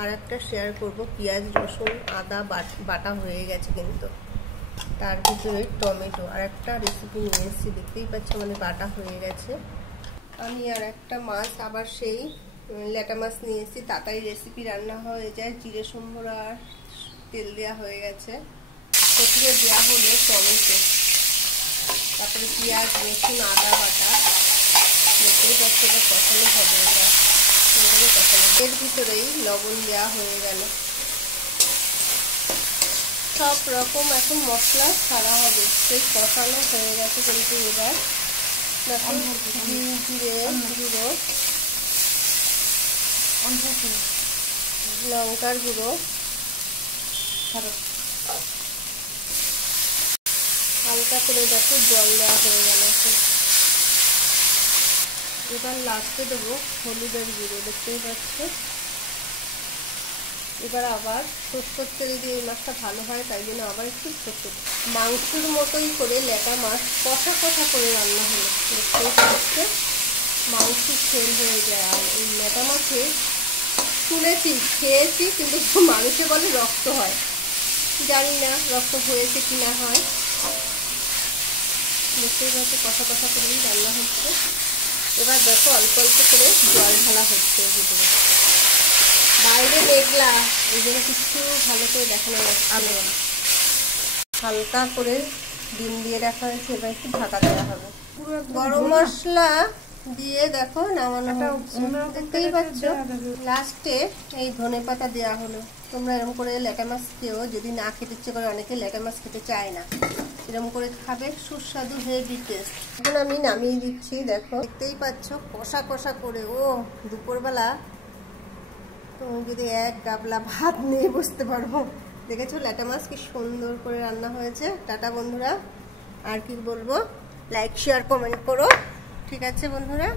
আর একটা শেয়ার করব। পেঁয়াজ রসুন আদা বাটা হয়ে গেছে, কিন্তু তার ভিতরে টমেটো আর একটা রেসিপি নিয়ে এসেছি, দেখতেই পাচ্ছি মানে বাটা হয়ে গেছে। আমি আর একটা মাছ, আবার সেই ল্যাটা মাছ নিয়ে এসেছি, তাড়াতাড়ি রেসিপি রান্না হয়ে যায়। জিরে সম্বরা আর তেল দেওয়া হয়ে গেছে। প্রথমে দেওয়া হলো টমেটো, তারপরে পেঁয়াজ রসুন আদা বাটা, দেখতেই পাচ্ছি এটা কষানো হবে। এটা এভাবে কষানো, এর ভিতরেই লবণ দেওয়া হয়ে গেল। সব রকম এখন মশলা ছাড়া হবে, সেই কষানো হয়ে গেছে। কিন্তু এবার জিরে গুঁড়ো, লঙ্কার গুঁড়ো, হালকা করে দেখো জল দেওয়া হয়ে গেল। এবার লাস্টে দেবো হলুদের গুঁড়ো, দেখতেই পাচ্ছ। এবার আবার সরষের তেল দিয়ে এই মাছটা ভালো হয়, তাই জন্য আবার একটু সরষের মাংসের মতোই করে ল্যাটা মাছ কষা কষা করে রান্না হলো। দেখতেই পাচ্ছে মাংস সেল হয়ে যায়। আর এই ল্যাটা মাছে শুনেছি, খেয়েছি, কিন্তু মানুষে বলে রক্ত হয়, জানি না রক্ত হয়েছে কি না হয়। দেখতেই পাচ্ছে কষা কষা করেই রান্না হচ্ছে। এবার দেখো অল্প অল্প করে জল ঢালা হচ্ছে এর ভিতরে। বাইরে মেঘলা, এই জন্য কিছু ভালো করে দেখানো যাচ্ছে না। হালকা করে ডিম দিয়ে রাখা হয়েছে, এবার একটু ঢাকা দেওয়া হবে। গরম মশলা দিয়ে দেখো নামানো হচ্ছে, দেখতেই পাচ্ছ। লাস্টে এই ধনে পাতা দেওয়া হলো। তোমরা এরকম করে ল্যাটা মাছ খেও, যদি না খেতে ইচ্ছে করে, অনেকে ল্যাটা মাছ খেতে চায় না, এরকম করে খাবে, সুস্বাদু হেভি টেস্ট। এখন আমি নামিয়ে দিচ্ছি, দেখো দেখতেই পাচ্ছ কষা কষা করে। ও দুপুরবেলা তুমি যদি এক গাবলা ভাত নিয়ে বসতে পারবো। দেখেছো ল্যাটা মাছ কি সুন্দর করে রান্না হয়েছে। টাটা বন্ধুরা, আর কি বলবো, লাইক শেয়ার কমেন্ট করো। ঠিক আছে বন্ধুরা,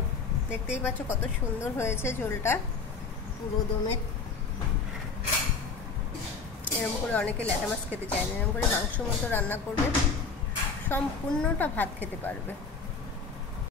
দেখতেই পাচ্ছ কত সুন্দর হয়েছে ঝোলটা, পুরো দমে। এরকম করে অনেকে ল্যাটা মাছ খেতে চায় না, এরকম করে মাংস মতো রান্না করবে, সম্পূর্ণটা ভাত খেতে পারবে।